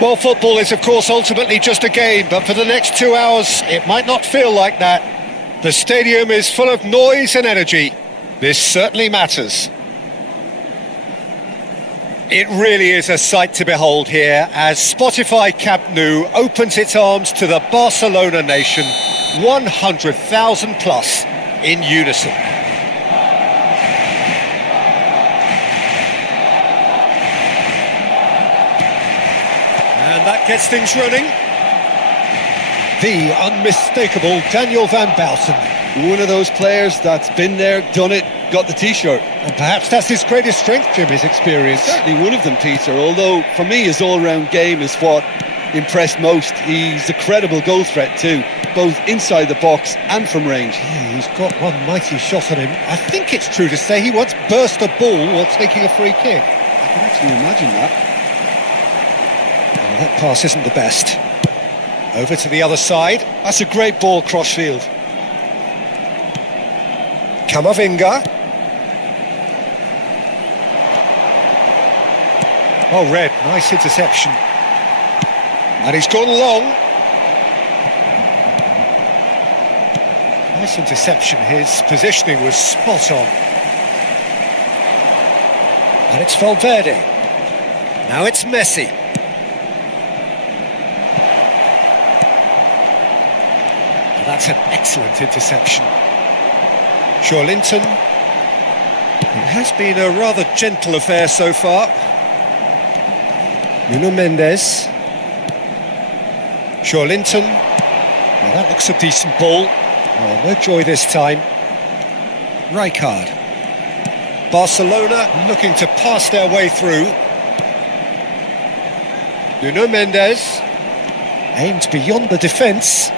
Well, football is, of course, ultimately just a game, but for the next 2 hours, it might not feel like that. The stadium is full of noise and energy. This certainly matters. It really is a sight to behold here as Spotify Camp Nou opens its arms to the Barcelona nation, 100,000 plus in unison. And that gets things running. The unmistakable Daniel van Baalsen. One of those players that's been there, done it, got the T-shirt. And perhaps that's his greatest strength, Jim, his experience. Certainly one of them, Peter, although for me his all-round game is what impressed most. He's a credible goal threat too, both inside the box and from range. Yeah, he's got one mighty shot on him. I think it's true to say he once burst a ball while taking a free kick. I can actually imagine that. Well, that pass isn't the best. Over to the other side. That's a great ball cross-field. Camavinga. Oh, Red, nice interception. And he's gone long. Nice interception, his positioning was spot on. And it's Valverde. Now it's Messi. And that's an excellent interception. Linton. It has been a rather gentle affair so far. Nuno Mendes. Linton. Well, that looks a decent ball. Oh, no joy this time. Rijkaard. Barcelona looking to pass their way through. Nuno Mendes. Aimed beyond the defence.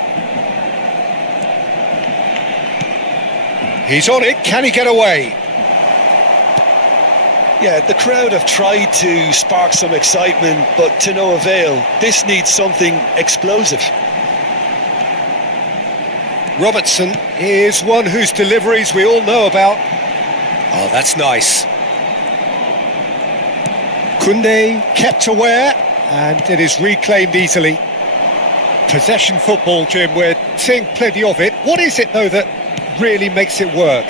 He's on it, can he get away? Yeah, the crowd have tried to spark some excitement, but to no avail. This needs something explosive. Robertson is one whose deliveries we all know about. Oh, that's nice. Koundé kept aware, and it is reclaimed easily. Possession football, Jim, we're seeing plenty of it. What is it, though, that really makes it work?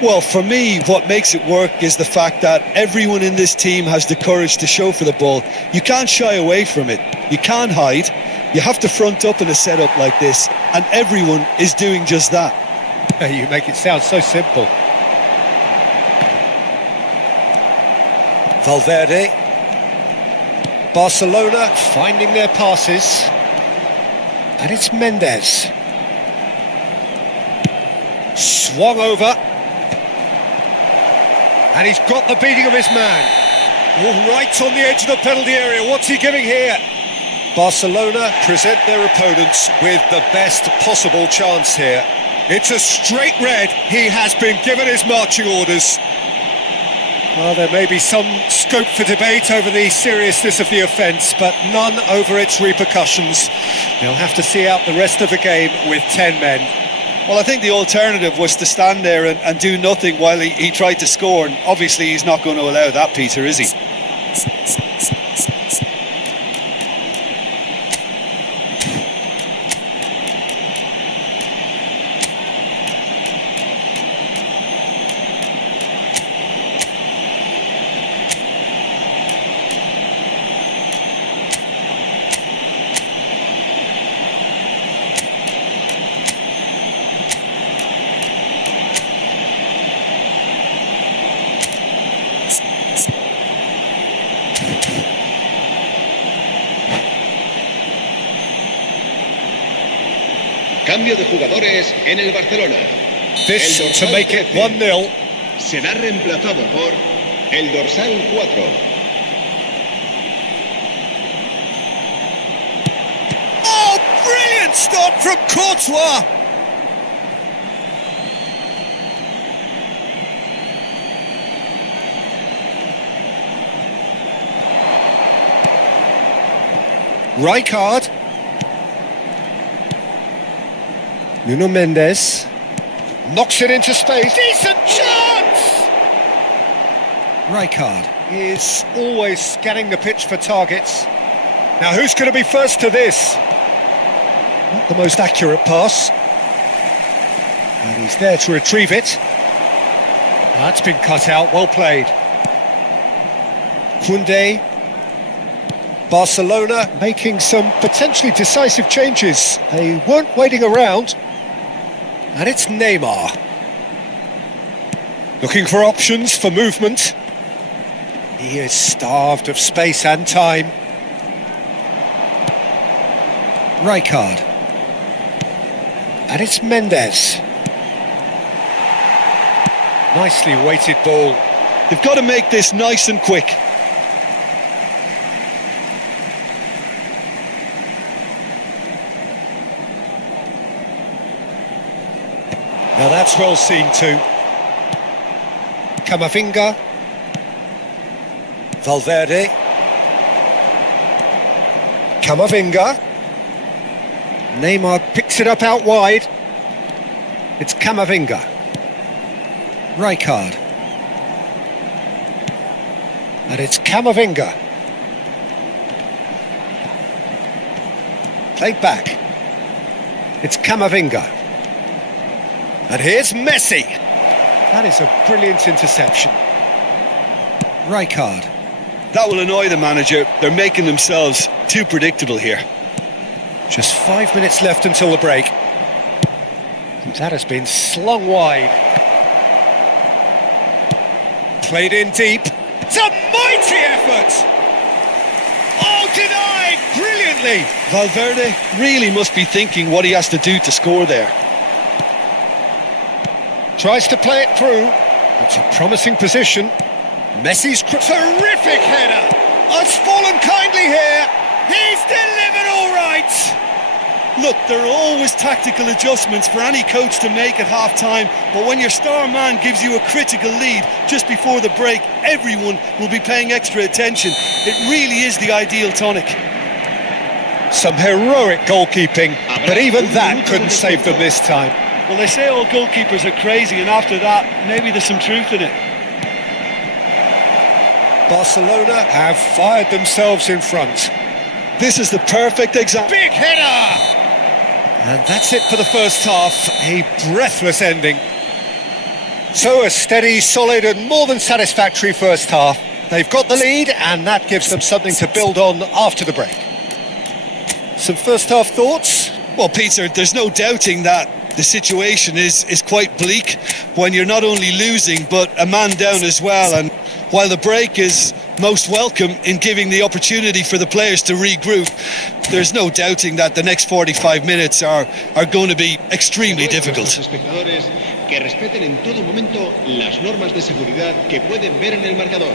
Well, for me, what makes it work is the fact that everyone in this team has the courage to show for the ball. You can't shy away from it. You can't hide. You have to front up in a setup like this, and everyone is doing just that. You make it sound so simple. Valverde. Barcelona finding their passes. And it's Mendes. Swung over. And he's got the beating of his man. Oh, right on the edge of the penalty area. What's he giving here? Barcelona present their opponents with the best possible chance here. It's a straight red. He has been given his marching orders. Well, there may be some scope for debate over the seriousness of the offence, but none over its repercussions. They'll have to see out the rest of the game with 10 men. Well, I think the alternative was to stand there and do nothing while he tried to score, and obviously he's not going to allow that, Peter, is he? Cambio de jugadores en el Barcelona. This El to dorsal make it 13 1-0. será reemplazado por el dorsal 4. Oh, brilliant stop from Courtois! Rijkaard. Nuno Mendes. Knocks it into space. Decent chance! Rijkaard is always scanning the pitch for targets. Now who's going to be first to this? Not the most accurate pass. And he's there to retrieve it. That's been cut out, well played. Koundé. Barcelona making some potentially decisive changes. They weren't waiting around. And it's Neymar. Looking for options for movement. He is starved of space and time. Rijkaard. And it's Mendes. Nicely weighted ball. They've got to make this nice and quick. Now that's well seen too. Camavinga. Valverde. Camavinga. Neymar picks it up out wide. It's Camavinga. Rijkaard. And it's Camavinga. Played back. It's Camavinga. And here's Messi. That is a brilliant interception. Rijkaard. That will annoy the manager. They're making themselves too predictable here. Just 5 minutes left until the break. That has been slung wide. Played in deep. It's a mighty effort! Oh, denied brilliantly! Valverde really must be thinking what he has to do to score there. Tries to play it through. It's a promising position. Messi's terrific header. It's fallen kindly here. He's delivered all right. Look, there are always tactical adjustments for any coach to make at half-time, but when your star man gives you a critical lead just before the break, everyone will be paying extra attention. It really is the ideal tonic. Some heroic goalkeeping, but even that couldn't save them this time. Well, they say all goalkeepers are crazy, and after that, maybe there's some truth in it. Barcelona have fired themselves in front. This is the perfect example. Big header! And that's it for the first half. A breathless ending. So a steady, solid and more than satisfactory first half. They've got the lead and that gives them something to build on after the break. Some first half thoughts? Well, Peter, there's no doubting that the situation is quite bleak when you're not only losing but a man down as well, and while the break is most welcome in giving the opportunity for the players to regroup, there's no doubting that the next 45 minutes are going to be extremely difficult. Espectadores que respeten en todo momento las normas de seguridad que pueden ver en el marcador.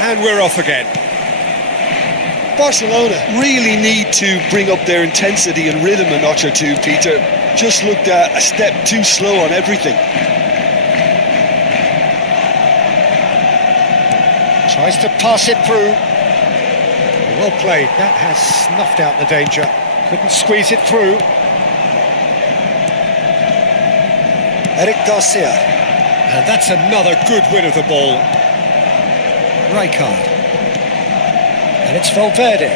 And we're off again. Barcelona really need to bring up their intensity and rhythm a notch or two, Peter. Just looked a step too slow on everything. Tries to pass it through. Well played. That has snuffed out the danger. Couldn't squeeze it through. Eric Garcia. And that's another good win of the ball. Rijkaard. And it's Valverde.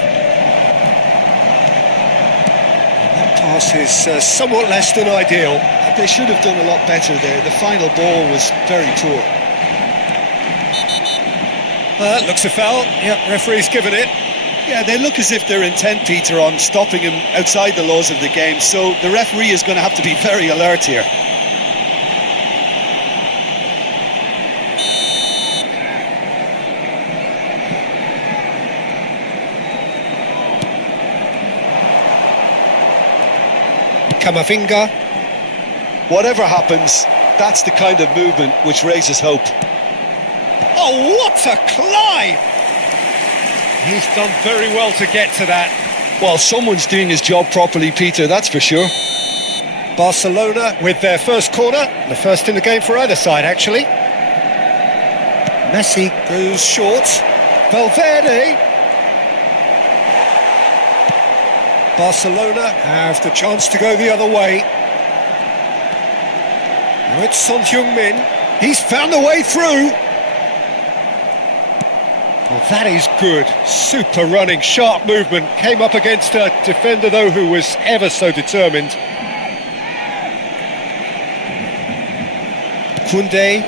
And that Pass is somewhat less than ideal. They should have done a lot better there. The final ball was very poor. Looks a foul. Yep, referee's given it. Yeah, they look as if they're intent, Peter, on stopping him outside the laws of the game. So the referee is going to have to be very alert here. Camavinga. Whatever happens, that's the kind of movement which raises hope. Oh, what a climb! He's done very well to get to that. Well, someone's doing his job properly, Peter, that's for sure. Barcelona with their first corner, the first in the game for either side, actually. Messi goes short. Valverde. Barcelona have the chance to go the other way. Now it's Son Heung-min. He's found a way through. Well, that is good. Super running, sharp movement. Came up against a defender, though, who was ever so determined. Koundé.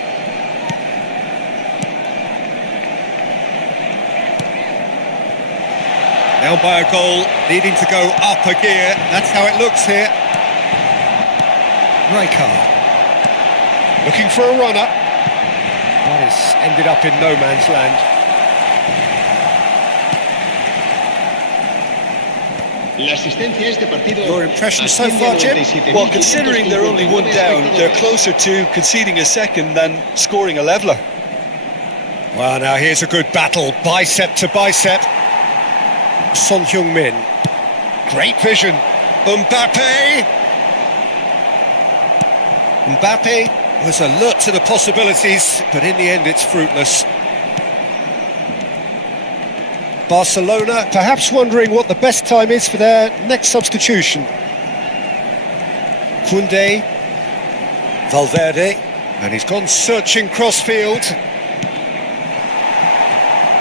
Now by a goal, needing to go up a gear. That's how it looks here. Rijkaard. Looking for a runner. That has ended up in no man's land. Your impression so far, Jim? Well, considering they're only one down, they're closer to conceding a second than scoring a leveller. Well, now here's a good battle, bicep to bicep. Son Heung-min. Great vision. Mbappe. Mbappe was alert to the possibilities, but in the end it's fruitless. Barcelona perhaps wondering what the best time is for their next substitution. Koundé. Valverde. And he's gone searching cross-field.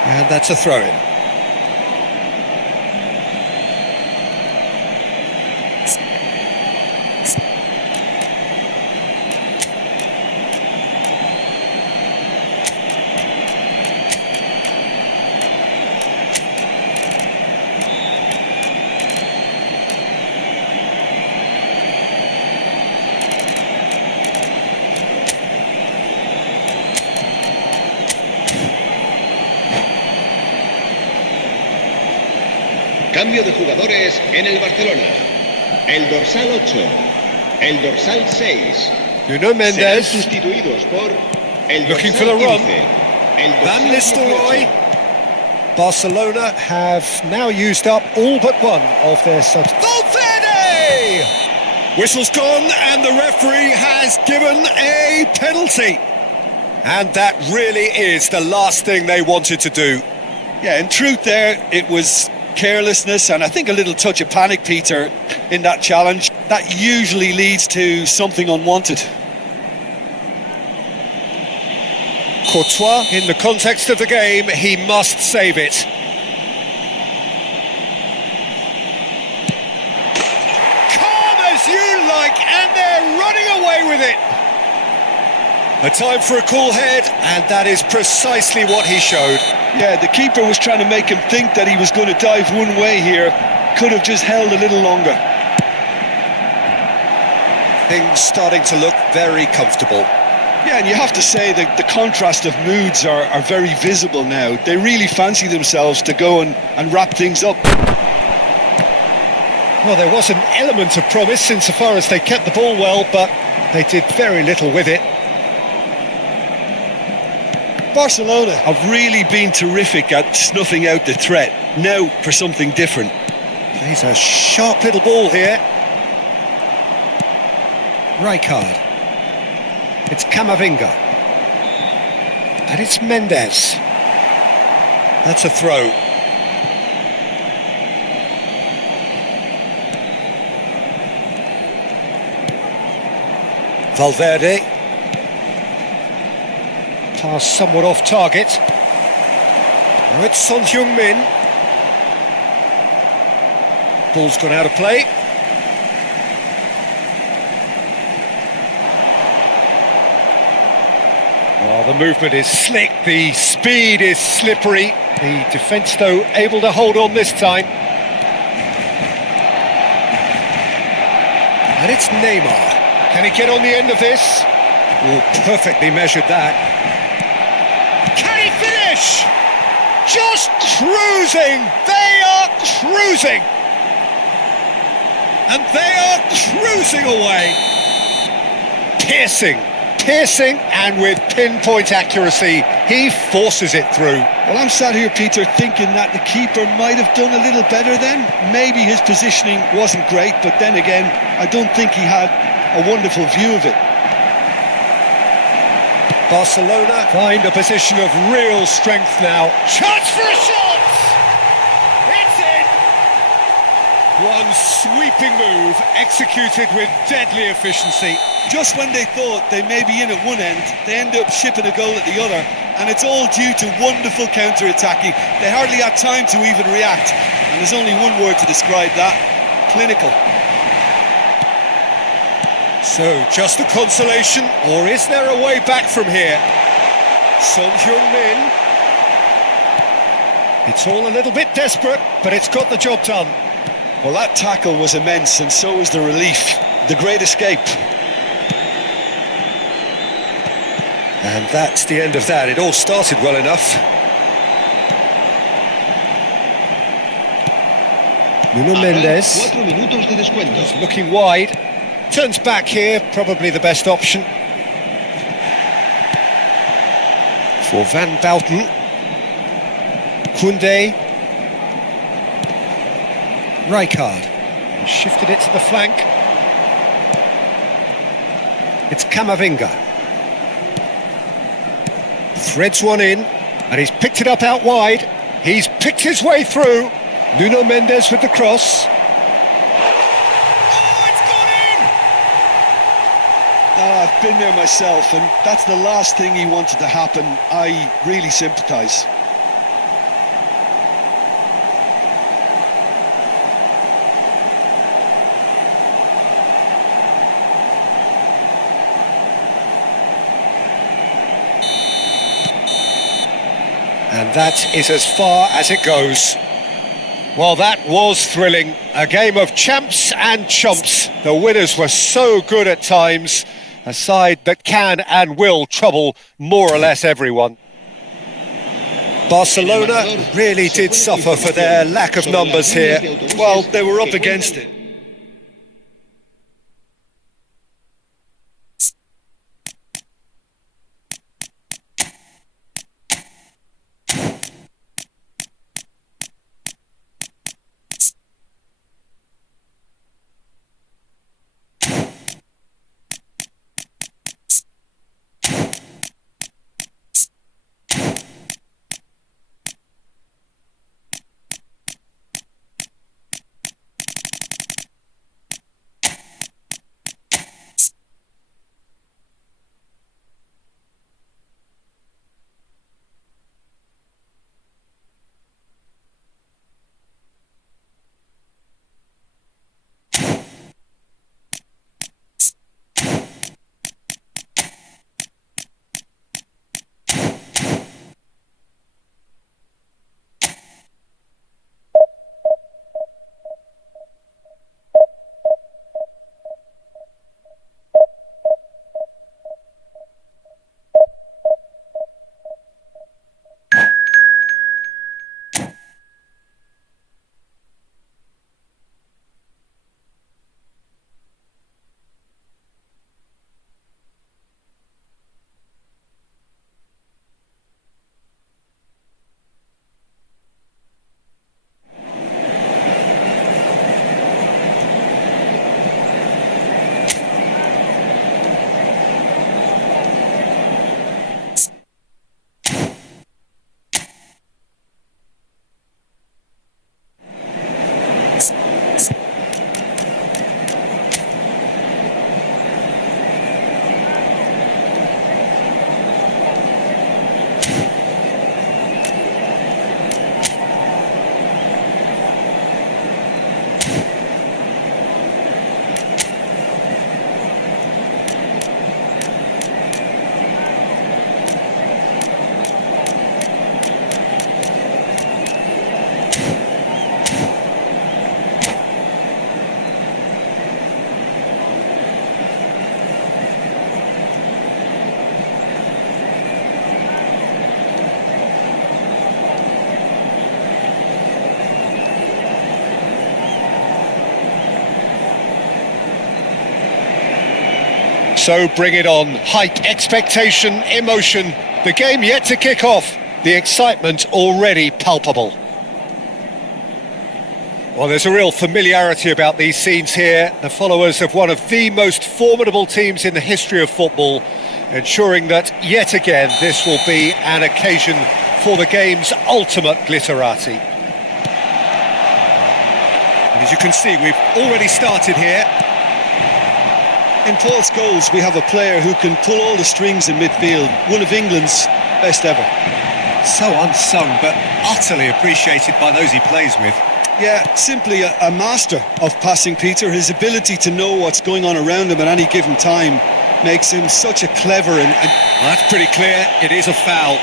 And that's a throw-in. Cambio de jugadores en el Barcelona. El dorsal 8, el dorsal 6. Nuno Mendes. Serán sustituidos por el Looking dorsal for the run. 15, el Van dorsal Nistelrooy. 18. Barcelona have now used up all but one of their subs. Valverde! Whistle's gone and the referee has given a penalty. And that really is the last thing they wanted to do. Yeah, in truth there, it was carelessness and I think a little touch of panic, Peter, in that challenge. That usually leads to something unwanted. Courtois, in the context of the game, he must save it. Calm as you like, and they're running away with it. A time for a cool head, and that is precisely what he showed. Yeah, the keeper was trying to make him think that he was going to dive one way here. Could have just held a little longer. Things starting to look very comfortable. Yeah, and you have to say that the contrast of moods are very visible now. They really fancy themselves to go and wrap things up. Well, there was an element of promise insofar as they kept the ball well, but they did very little with it. Barcelona have really been terrific at snuffing out the threat. Now for something different. There's a sharp little ball here. Rijkaard. It's Camavinga. And it's Mendes. That's a throw. Valverde. Pass somewhat off target. Now it's Son Heung-min. Ball's gone out of play. Well, the movement is slick, the speed is slippery. The defence, though, able to hold on this time. And it's Neymar. Can he get on the end of this? Oh, perfectly measured that. Can he finish? Just cruising! They are cruising! And they are cruising away. Piercing, and with pinpoint accuracy, he forces it through. Well, I'm sat here, Peter, thinking that the keeper might have done a little better then. Maybe his positioning wasn't great, but then again, I don't think he had a wonderful view of it. Barcelona find a position of real strength now. Chance for a shot! It's in! One sweeping move, executed with deadly efficiency. Just when they thought they may be in at one end, they end up shipping a goal at the other, and it's all due to wonderful counter-attacking. They hardly had time to even react, and there's only one word to describe that: clinical. So, just a consolation, or is there a way back from here? Son Heung-min. It's all a little bit desperate, but it's got the job done. Well, that tackle was immense, and so was the relief. The great escape. And that's the end of that. It all started well enough. Nuno Mendes. 4 minutos de descuento. He's looking wide. Turns back here, probably the best option. For Van Bouten. Koundé. Rijkaard. He shifted it to the flank. It's Camavinga. Threads one in, and he's picked it up out wide. He's picked his way through. Nuno Mendes with the cross. Oh, it's gone in! I've been there myself, and that's the last thing he wanted to happen. I really sympathise. And that is as far as it goes. Well, that was thrilling. A game of champs and chumps. The winners were so good at times. A side that can and will trouble more or less everyone. Barcelona really did suffer for their lack of numbers here. Well, they were up against it. So bring it on. Hype, expectation, emotion. The game yet to kick off. The excitement already palpable. Well, there's a real familiarity about these scenes here. The followers of one of the most formidable teams in the history of football, ensuring that, yet again, this will be an occasion for the game's ultimate glitterati. And as you can see, we've already started here. In Paul Scholes, we have a player who can pull all the strings in midfield, one of England's best ever. So unsung, but utterly appreciated by those he plays with. Yeah, simply a master of passing, Peter. His ability to know what's going on around him at any given time makes him such a clever and... Well, that's pretty clear. It is a foul.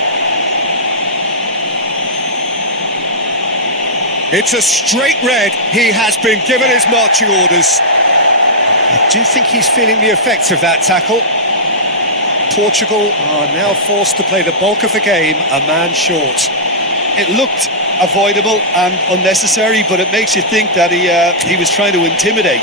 It's a straight red. He has been given his marching orders. I do think he's feeling the effects of that tackle. Portugal are now forced to play the bulk of the game a man short. It looked avoidable and unnecessary, but it makes you think that he was trying to intimidate.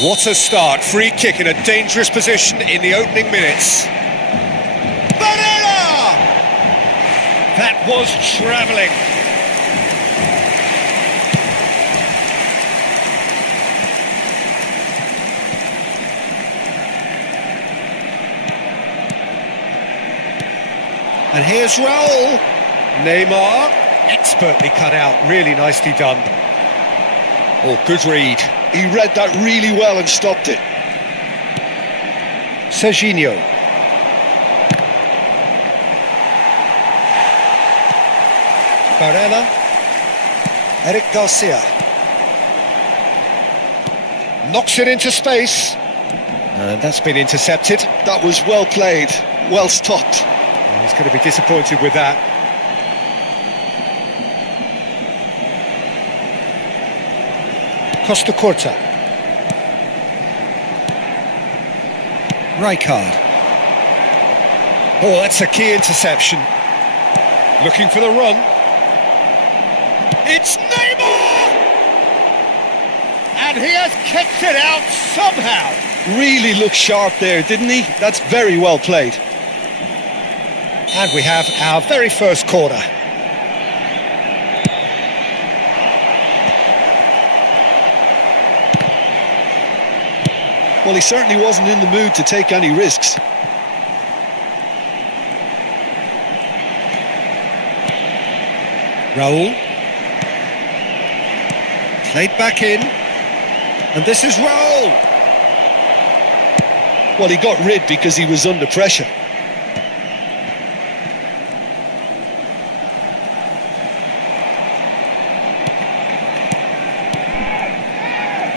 What a start. Free kick in a dangerous position in the opening minutes. Barella! That was travelling. And here's Raul. Neymar, expertly cut out, really nicely done. Oh, good read. He read that really well and stopped it. Serginho. Barella. Eric Garcia. Knocks it into space. And that's been intercepted. That was well played, well stopped. And he's going to be disappointed with that. Costa Curta. Rijkaard. Oh, that's a key interception. Looking for the run. It's Neymar! And he has kicked it out somehow. Really looked sharp there, didn't he? That's very well played. And we have our very first corner. Well, he certainly wasn't in the mood to take any risks. Raul. Played back in. And this is Raul. Well, he got rid because he was under pressure.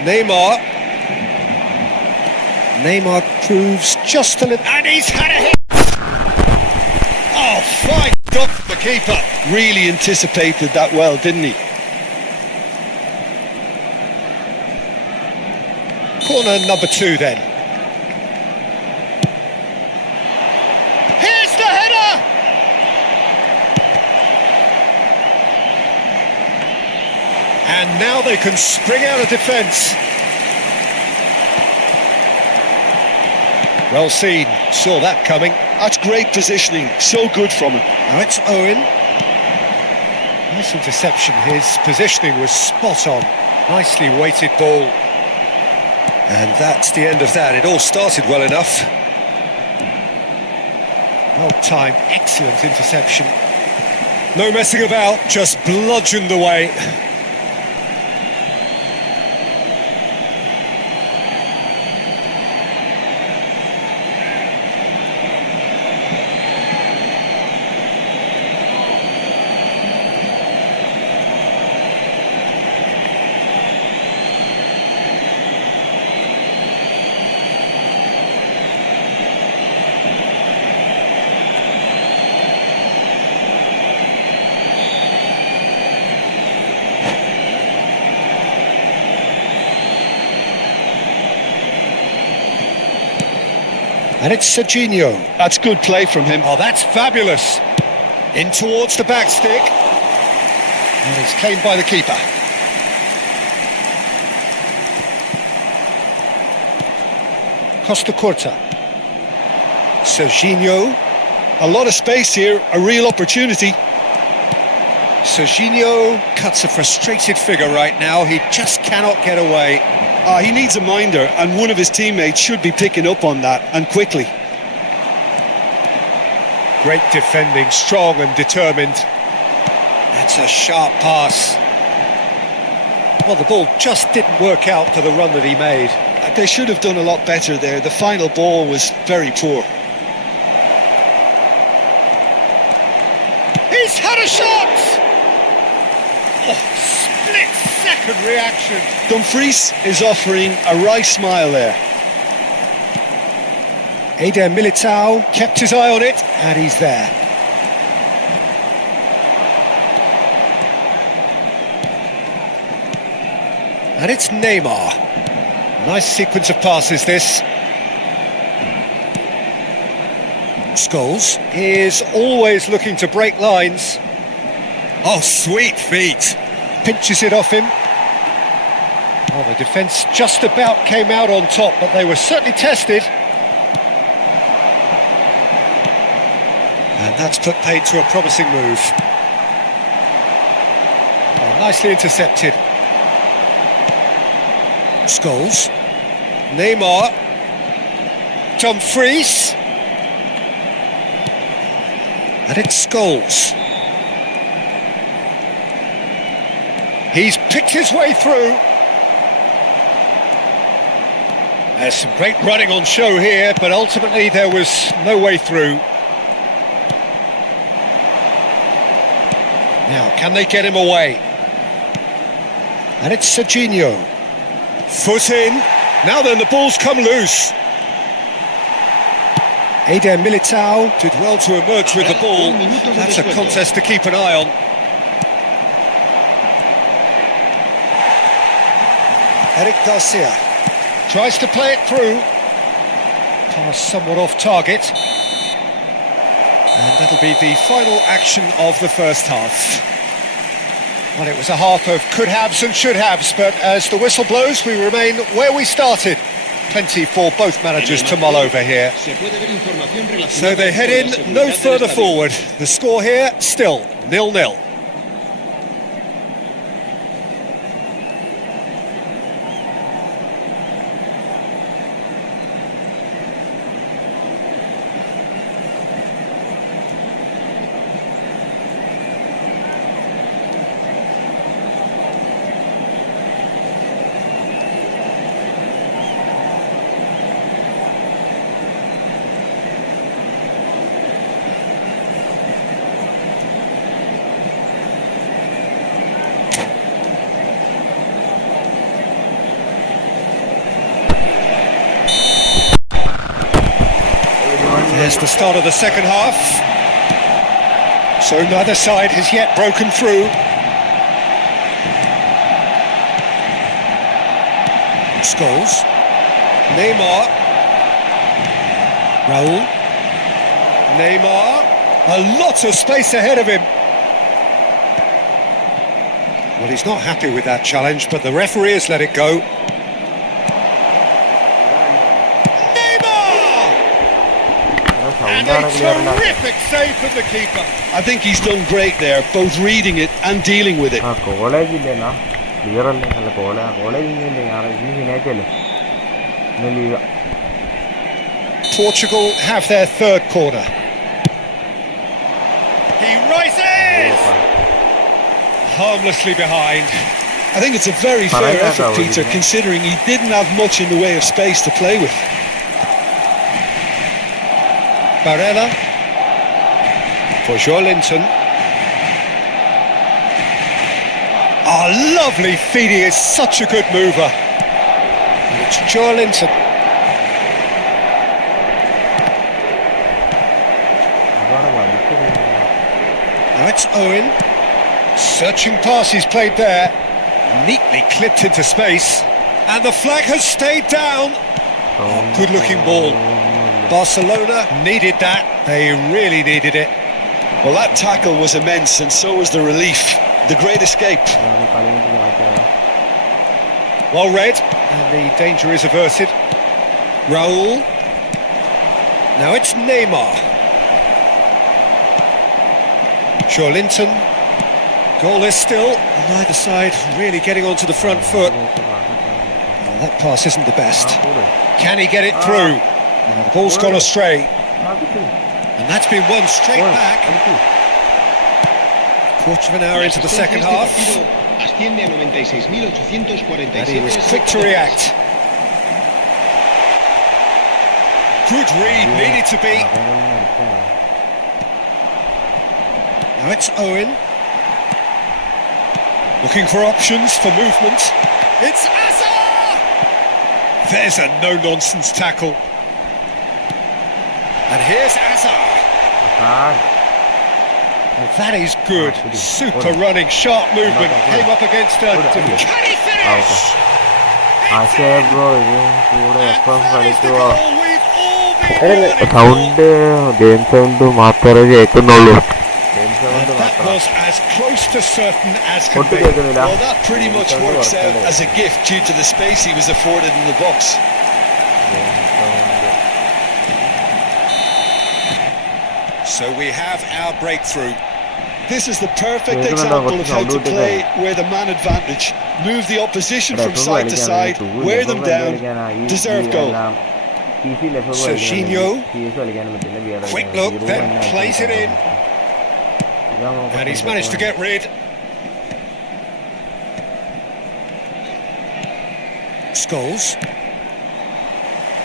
Neymar. Neymar proves just a little... And he's had a hit! Oh, fine stop from the keeper. Really anticipated that well, didn't he? Corner number 2 then. Here's the header! And now they can spring out of defence. Well seen, saw that coming. That's great positioning, so good from him. Now it's Owen. Nice interception, his positioning was spot on. Nicely weighted ball. And that's the end of that. It all started well enough. Well timed, excellent interception. No messing about, just bludgeoned away. And it's Serginho. That's good play from him. Oh, that's fabulous. In towards the back stick. And it's claimed by the keeper. Costa Curta. Serginho. A lot of space here, a real opportunity. Serginho cuts a frustrated figure right now. He just cannot get away. He needs a minder, and one of his teammates should be picking up on that, and quickly. Great defending, strong and determined. That's a sharp pass. Well, the ball just didn't work out for the run that he made. They should have done a lot better there. The final ball was very poor. He's had a shot! Oh, split-second reaction. Dumfries is offering a wry smile there. Eder Militao kept his eye on it, and he's there. And it's Neymar. Nice sequence of passes, this. Scholes is always looking to break lines. Oh, sweet feet. Pinches it off him. Oh, the defence just about came out on top, but they were certainly tested. And that's put paid to a promising move. Oh, nicely intercepted. Scholes. Neymar. Dumfries. And it's Scholes. He's picked his way through. There's some great running on show here, but ultimately there was no way through. Now, can they get him away? And it's Serginho. Foot in. Now then, the ball's come loose. Eder Militao did well to emerge with the ball. That's a contest to keep an eye on. Eric Garcia tries to play it through. Pass somewhat off target. And that'll be the final action of the first half. Well, it was a half of could-haves and should-haves, but as the whistle blows, we remain where we started. Plenty for both managers to mull over here. So they head in no further forward. The score here, still 0-0. There's the start of the second half. So neither side has yet broken through. Scholes. Neymar. Raul. Neymar. A lot of space ahead of him. Well, he's not happy with that challenge, but the referee has let it go. And a terrific save from the keeper. I think he's done great there, both reading it and dealing with it. Portugal have their third corner. He rises! Harmlessly behind. I think it's a very fair effort, Peter, considering he didn't have much in the way of space to play with. Barella for Joelinton. Oh, lovely feed, he is such a good mover. And it's Joelinton. Now it's Owen. Searching pass he's played there. Neatly clipped into space. And the flag has stayed down. Oh, good looking ball. Barcelona needed that. They really needed it. Well, that tackle was immense, and so was the relief. The great escape. Well read, and the danger is averted. Raul. Now it's Neymar. Linton. Goalless still. Neither side really getting onto the front foot. Well, that pass isn't the best. Can he get it through? The ball's gone astray. And that's been won straight back. Quarter of an hour into the second half. Asciende a 96.847. And he was quick to react. Good read, needed to be. Now it's Owen. Looking for options for movement. It's Azar! There's a no-nonsense tackle. And here's Azar. Well, that is good. Super running, sharp movement. Came up against a... Can he finish? Game sound മാത്രമേ കേൾക്കുന്നുള്ളൂ. That was as close to certain as can be. Well, that pretty much works out as a gift due to the space he was afforded in the box. So we have our breakthrough. This is the perfect example of how to play with a man advantage. Move the opposition from side to side, wear them down, deserve goal. Serginho. Quick look, then plays it in. And he's managed to get rid. Scholes.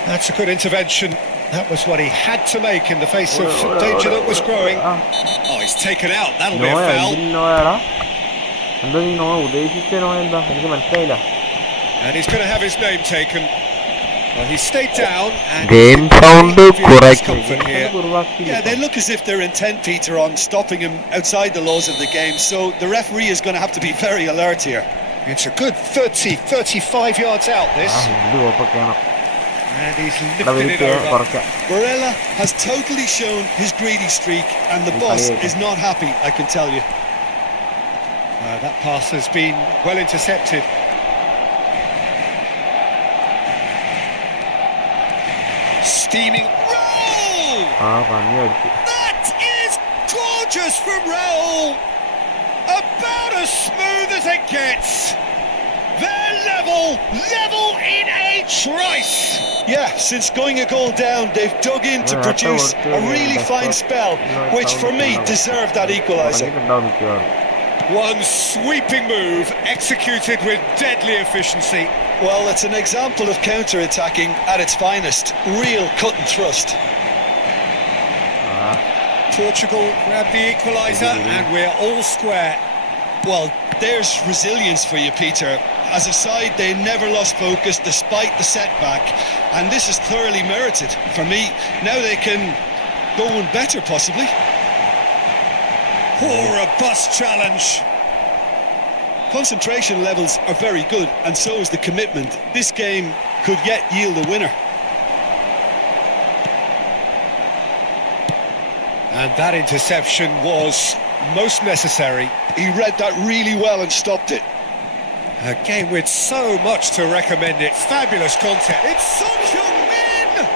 That's a good intervention. That was what he had to make in the face of danger that was growing. Oh, he's taken out. That'll be a foul. And he's going to have his name taken. Well, he stayed down and Game sound comfort here. Yeah, they look as if they're intent, Peter, on stopping him outside the laws of the game, so the referee is going to have to be very alert here. It's a good 35 yards out, this. And he's lifted it over. Barella has totally shown his greedy streak, and the boss is not happy, I can tell you. That pass has been well intercepted. Steaming roll! That is gorgeous from Raul! About as smooth as it gets! They're level in a trice! Yeah, since going a goal down, they've dug in to produce a really fine spell, which for me deserved that equaliser. One sweeping move, executed with deadly efficiency. Well, it's an example of counter-attacking at its finest. Real cut and thrust. Portugal grabbed the equaliser and we're all square. Well, there's resilience for you, Peter. As a side, they never lost focus despite the setback, and this is thoroughly merited. For me, now they can go one better, possibly. Oh, robust challenge. Concentration levels are very good, and so is the commitment. This game could yet yield a winner. And that interception was most necessary. He read that really well and stopped it. A game with so much to recommend it. Fabulous content. It's Son Heung-min!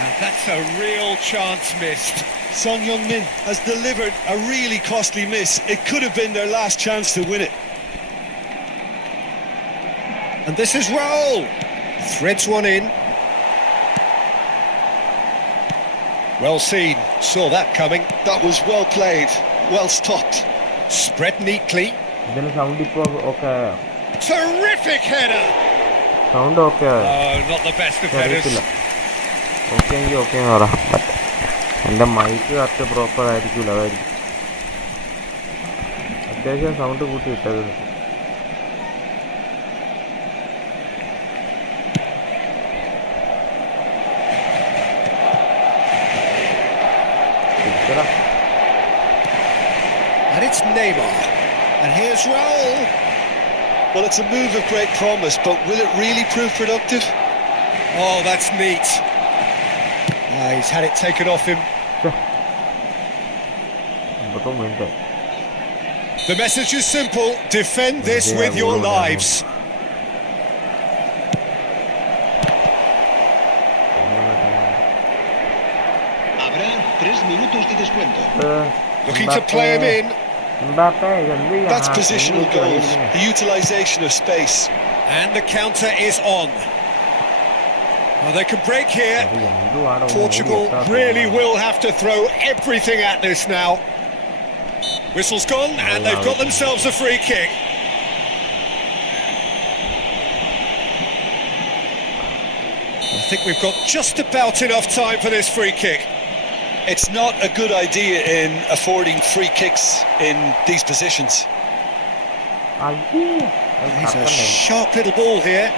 And that's a real chance missed. Son Heung-min has delivered a really costly miss. It could have been their last chance to win it. And this is Raul. Threads one in. Well seen. Saw that coming. That was well played. Well stopped. Spread neatly. Terrific header! Oh, not the best of headers. എൻ്റെ mic അത്ര proper ആയിരിക്കില്ല, അതായിരിക്കും അത്യാവശ്യം sound കൂട്ടി ഇട്ടത്. And it's Neymar. And here's Raul. Well, it's a move of great promise, but will it really prove productive? Oh, that's neat. He's had it taken off him. Betul minta. The message is simple: defend this with your lives. Habrá 3 minutos de descuento. Looking to play him in. That's positional goals, the utilisation of space. And the counter is on. Well, they can break here. Portugal really will have to throw everything at this now. Whistle's gone, and they've got themselves a free kick. I think we've got just about enough time for this free kick. It's not a good idea in affording free kicks in these positions. He's a sharp little ball here.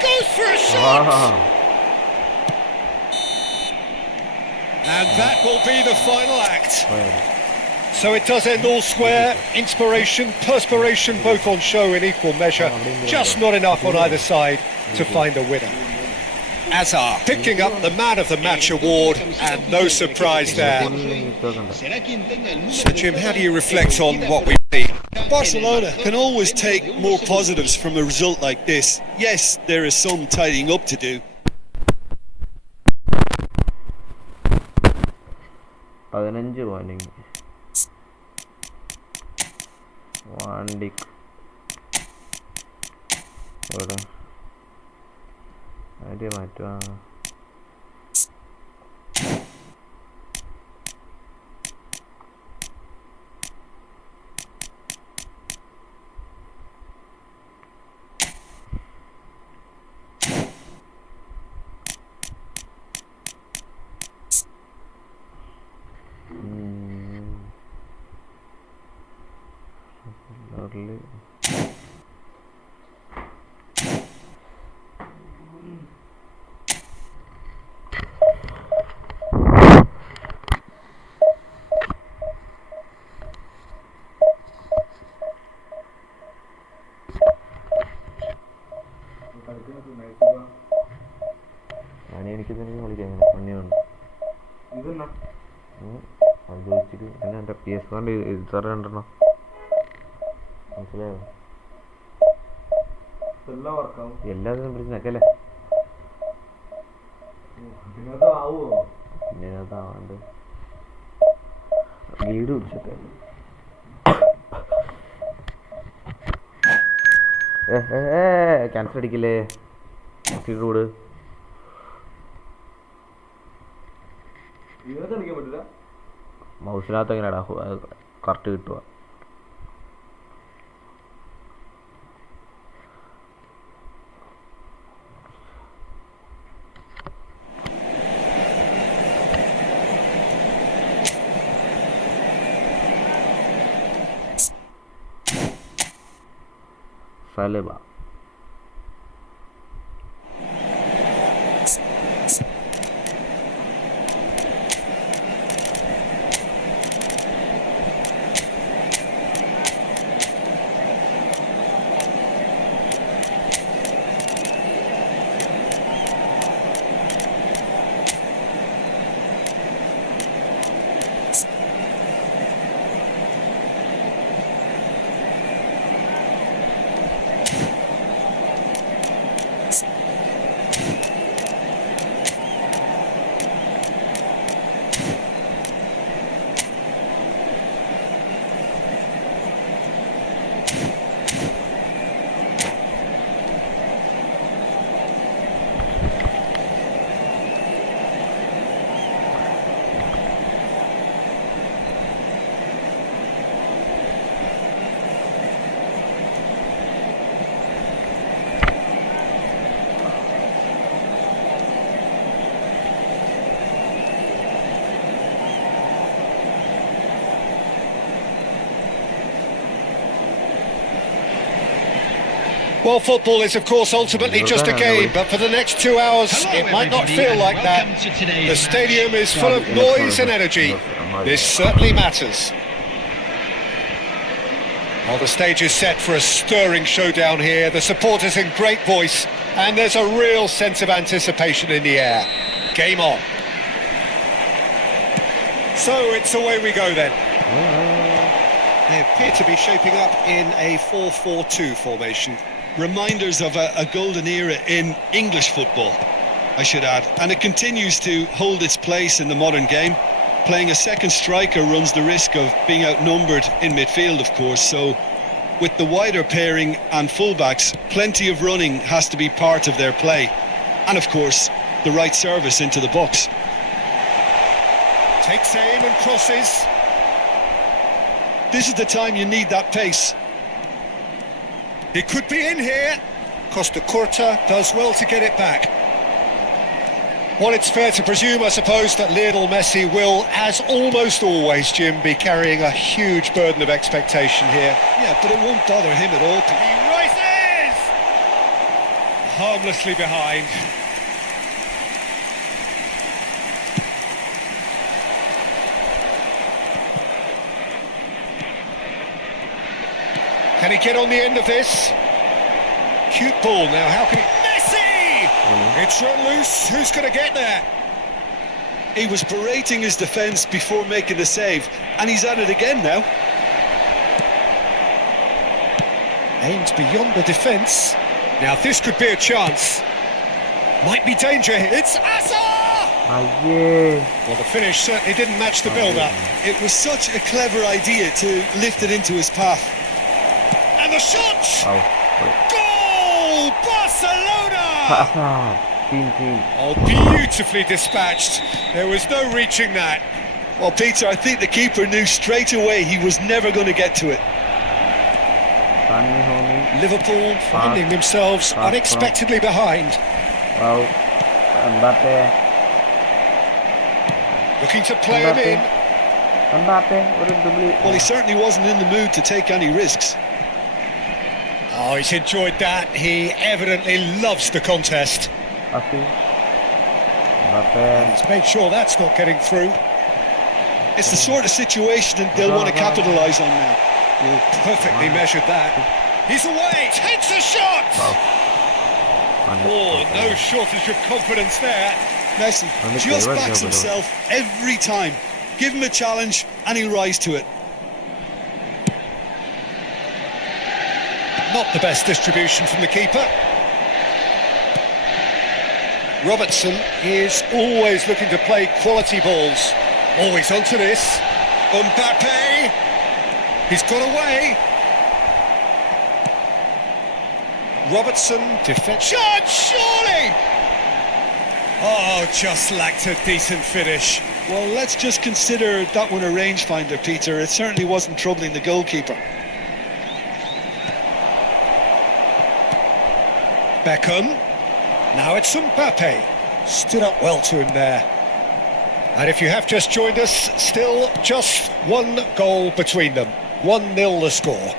Goes for a shot! And that will be the final act. So it does end all square. Inspiration, perspiration, both on show in equal measure. Just not enough on either side to find a winner. Azar picking up the Man of the Match award, and no surprise there. So Jim, how do you reflect on what we've seen? Barcelona can always take more positives from a result like this. Yes, there is some tidying up to do. Lovely. PS1 മനസ്സിലായോ എല്ലാത്തിനും പിടിച്ച് നക്കല്ലേ പിന്നെ അതാവാണ്ട് വീട് പിടിച്ചിട്ട് cancel അടിക്കില്ലേ road മൗസിനകത്ത് എങ്ങനെയാടാ correct കിട്ടുക Saliba. Well, football is, of course, ultimately just a game, but for the next 2 hours, it might not feel like that. The stadium is full of noise and energy. This certainly matters. Well, the stage is set for a stirring showdown here. The supporters in great voice, and there's a real sense of anticipation in the air. Game on. So it's away we go then. They appear to be shaping up in a 4-4-2 formation. Reminders of a golden era in English football, I should add. And it continues to hold its place in the modern game. Playing a second striker runs the risk of being outnumbered in midfield, of course. So with the wider pairing and fullbacks, plenty of running has to be part of their play. And of course, the right service into the box. Takes aim and crosses. This is the time you need that pace. It could be in here. Costa Curta does well to get it back. Well, it's fair to presume, I suppose, that Lionel Messi will, as almost always, Jim, be carrying a huge burden of expectation here. Yeah, but it won't bother him at all. He rises! Harmlessly behind. Can he get on the end of this? Cute ball now, how can he... Messi! It's run loose, who's going to get there? He was berating his defence before making the save, and he's at it again now. Aimed beyond the defence. Now this could be a chance. Might be danger here. It's Asa! Well, the finish certainly didn't match the build-up. It was such a clever idea to lift it into his path. And the shot! Out. Goal! Barcelona! Oh, beautifully dispatched. There was no reaching that. Well, Peter, I think the keeper knew straight away he was never going to get to it. Liverpool finding themselves unexpectedly behind. Wow. Mbappe. Looking to play him in. Well, he certainly wasn't in the mood to take any risks. Oh, he's enjoyed that. He evidently loves the contest. He's made sure that's not getting through. It's the sort of situation that they'll want to capitalise on now. Perfectly measured that. He's away, takes a shot! Oh, no shortage of confidence there. Messi just backs himself every time. Give him a challenge and he'll rise to it. Not the best distribution from the keeper. Robertson is always looking to play quality balls. Always onto this. Mbappe! He's got away. Robertson, defense. Shot, surely! Oh, just lacked a decent finish. Well, let's just consider that one a rangefinder, Peter. It certainly wasn't troubling the goalkeeper. Beckham. Now it's Mbappe. Stood up well to him there. And if you have just joined us, still just one goal between them. 1-0 the score.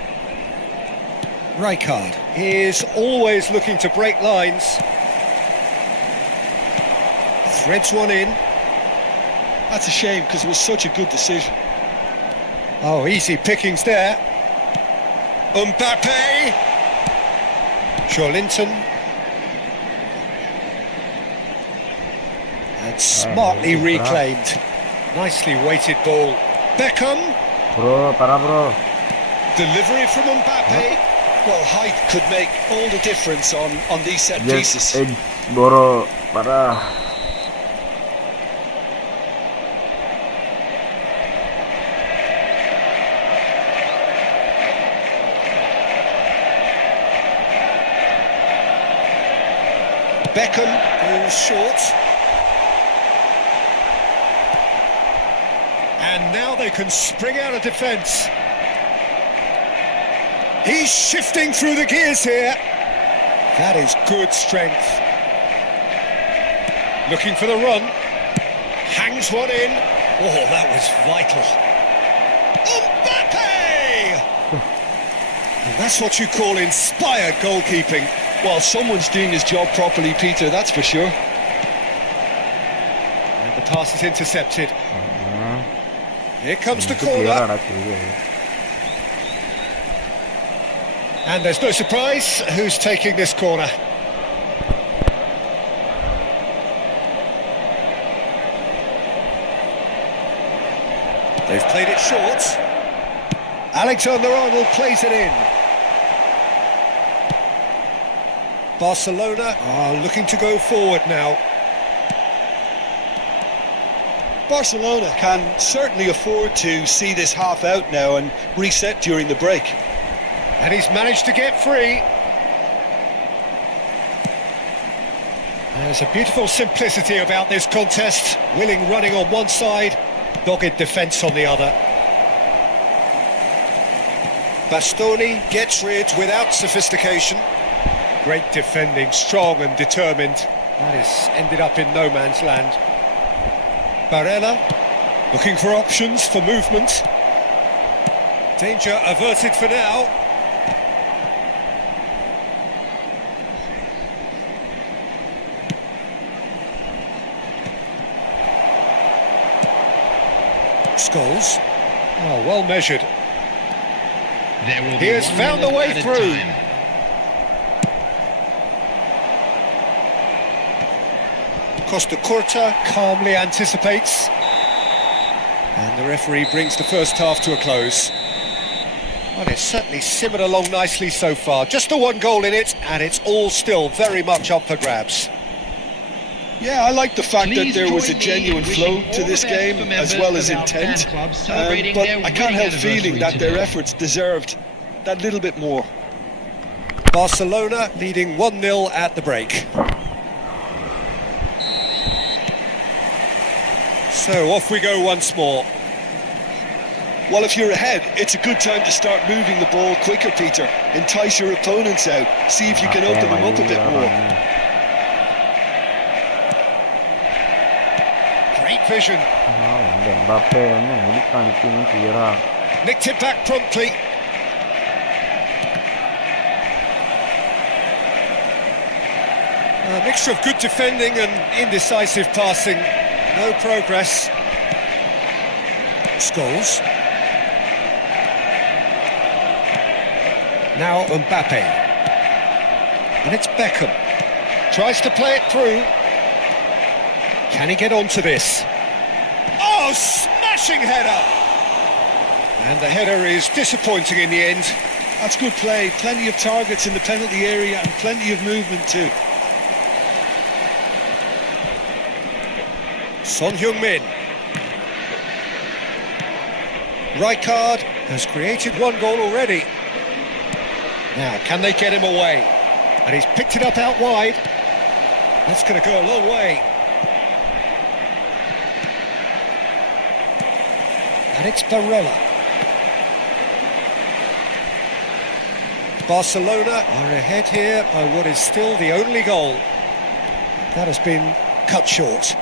Rijkaard is always looking to break lines. Threads one in. That's a shame because it was such a good decision. Oh, easy pickings there. Mbappe. Joelinton. And smartly reclaimed. Nicely weighted ball. Beckham. Bro, Delivery from Mbappe. Well, height could make all the difference on these set pieces. Bro, para. Beckham goes short. And now they can spring out of defence. He's shifting through the gears here. That is good strength. Looking for the run. Hangs one in. Oh, that was vital. Mbappe! And that's what you call inspired goalkeeping. Well, someone's doing his job properly, Peter, that's for sure. And the pass is intercepted. Here comes the corner. And there's no surprise who's taking this corner. They've played it short. Alexander-Arnold plays it in. Barcelona are looking to go forward now. Barcelona can certainly afford to see this half out now and reset during the break. And he's managed to get free. There's a beautiful simplicity about this contest. Willing running on one side, dogged defence on the other. Bastoni gets rid without sophistication. Great defending, strong and determined. That has ended up in no man's land. Barella looking for options for movement. Danger averted for now. Scholes. Oh, well measured. There will He be has 1 found the minute way added through. time. Costa Curta calmly anticipates. And the referee brings the first half to a close. Well, it's certainly simmered along nicely so far. Just the one goal in it, and it's all still very much up for grabs. Yeah, I like the fact that Please there was a join me genuine in flow wishing to all this the best game for as members well as of our intent. fan club celebrating But their I can't help wedding feeling that their anniversary efforts deserved that little bit more. Barcelona leading 1-0 at the break. So off we go once more. Well, if you're ahead, it's a good time to start moving the ball quicker, Peter. Entice your opponents out. See if you can open them up a bit more. Great vision. Mbappe ഒന്ന് ഓടി കാണിക്കുന്നു ക്ലിയറാ. Nicked it back promptly. A mixture of good defending and indecisive passing. No progress. Scholes. Now Mbappe. And it's Beckham. Tries to play it through. Can he get onto this? Oh, smashing header! And the header is disappointing in the end. That's good play. Plenty of targets in the penalty area and plenty of movement too. Son Heung-min. Rijkaard has created one goal already. Now, can they get him away? And he's picked it up out wide. That's going to go a long way. And it's Barella. Barcelona are ahead here by what is still the only goal. That has been cut short.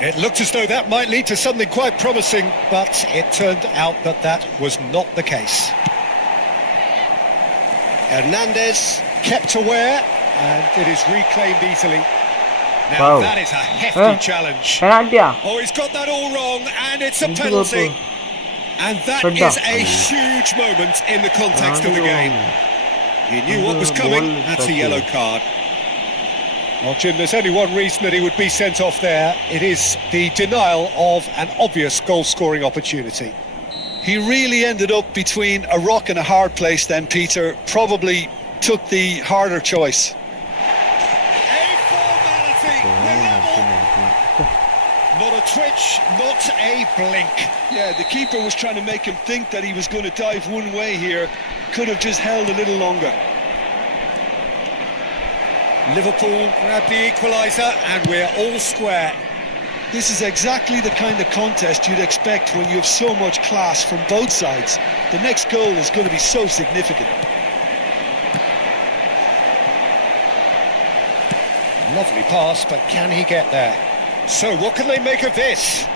It looked as though that might lead to something quite promising, but it turned out that that was not the case. Hernandez kept aware, and it is reclaimed easily. Now Wow. that is a hefty challenge. പെനാൽറ്റിയാ. Oh, he's got that all wrong, and it's a Enki penalty. Goku. And that Pedda. is a huge moment in the context of the game. He knew what was Ball coming, that's a touch. yellow card. Well, Jim, there's only one reason that he would be sent off there. It is the denial of an obvious goal-scoring opportunity. He really ended up between a rock and a hard place then, Peter. Probably took the harder choice. A formality. We're level. Not a twitch, not a blink. Yeah, the keeper was trying to make him think that he was going to dive one way here. Could have just held a little longer. Liverpool grab the equaliser and we're all square. This is exactly the kind of contest you'd expect when you have so much class from both sides. The next goal is going to be so significant. Lovely pass, but can he get there? So what can they make of this?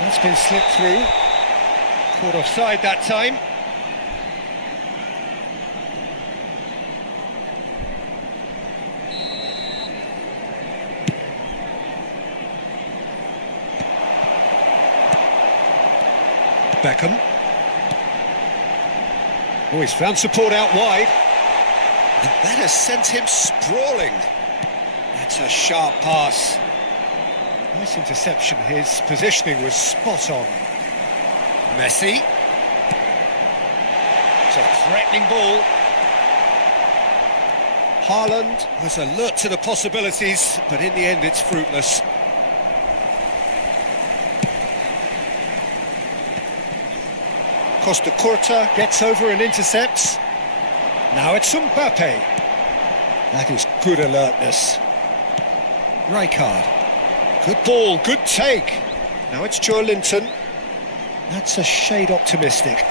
That's been slipped through. Caught offside that time. Beckham. Oh, he's found support out wide. And that has sent him sprawling. That's a sharp pass. Nice interception. His positioning was spot on. Messi. It's a threatening ball. Haaland was alert to the possibilities, but in the end it's fruitless. Costa Curta gets over and intercepts. Now it's Mbappe. That is good alertness. Rijkaard. Good ball, good take. Now it's Joe Linton. That's a shade optimistic.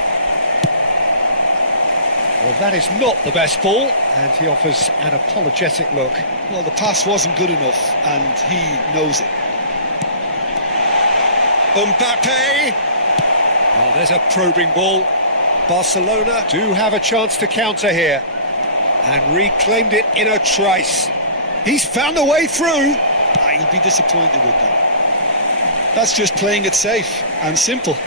Well, that is not the best ball, and he offers an apologetic look. Well, the pass wasn't good enough, and he knows it. Mbappe! Oh, there's a probing ball. Barcelona do have a chance to counter here, and reclaimed it in a trice. He's found a way through. He'll be disappointed with that. That's just playing it safe and simple.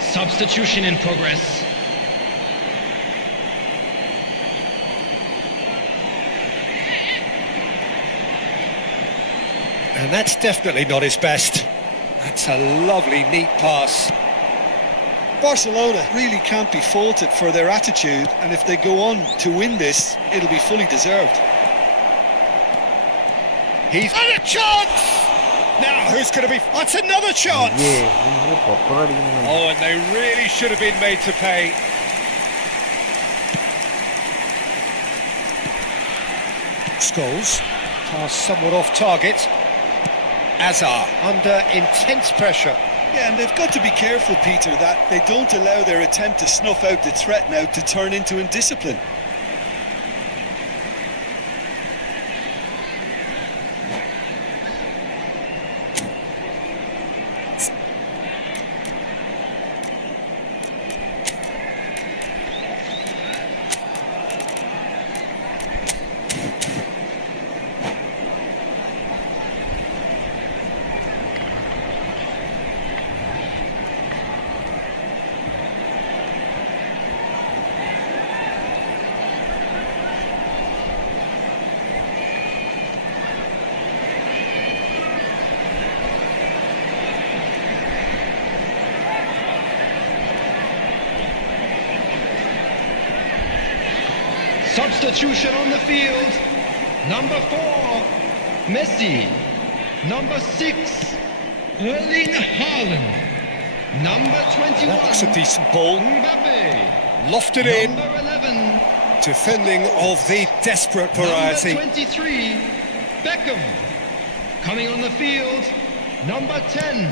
Substitution in progress. And that's definitely not his best. That's a lovely, neat pass. Barcelona really can't be faulted for their attitude, and if they go on to win this, it'll be fully deserved. He's had a chance! Now, who's going to be... That's another chance! Oh, and they really should have been made to pay. Scholes. Pass somewhat off target. Azar under intense pressure. Yeah, and they've got to be careful, Peter, that they don't allow their attempt to snuff out the threat now to turn into indiscipline. Substitution on the field. Number 4, Messi. Number 6, Erling Haaland. Number 21, That looks a decent ball. Mbappe. Lofted in. Number 11, Defending of the desperate variety. Number 23, Beckham. Coming on the field, number 10,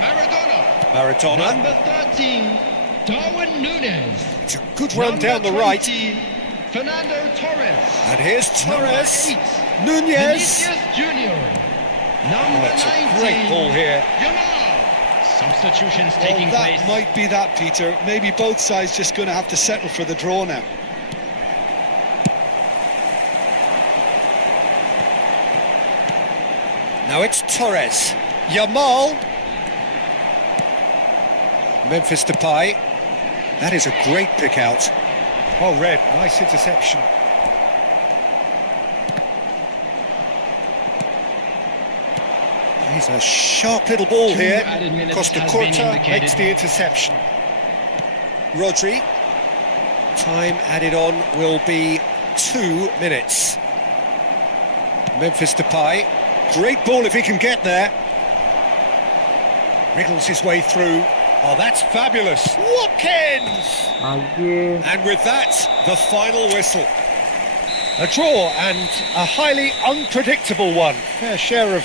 Maradona. Maradona. Number 13, Darwin Núñez. It's a good run Number down the right. 20, Fernando Torres. And here's Torres. Number 8, Núñez. Vinicius Junior. Number That's 19, a great ball here. Yamal. Substitutions Well, taking that place. might be that, Peter. Maybe both sides just going to have to settle for the draw now. Now it's Torres. Yamal. Memphis Depay. That is a great pick out. Oh, Red, nice interception. He's a sharp little ball 2 here. added minutes Costa has been Curta indicated. makes the interception. Rodri. Time added on will be 2 minutes. Memphis Depay. Great ball if he can get there. Wriggles his way through. Oh, that's fabulous. Watkins! അയ്യേ And with that, the final whistle. A draw and a highly unpredictable one. Fair share of